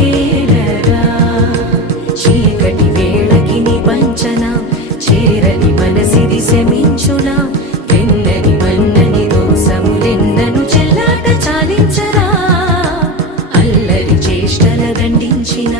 కేలరా చీకటి వేళకి నిబంచన చేరని మనసిది శమించునా వెన్నని మన్నని దోసములెన్నను చెల్లాట చాలించరా అల్లరి చేష్టల దండించిన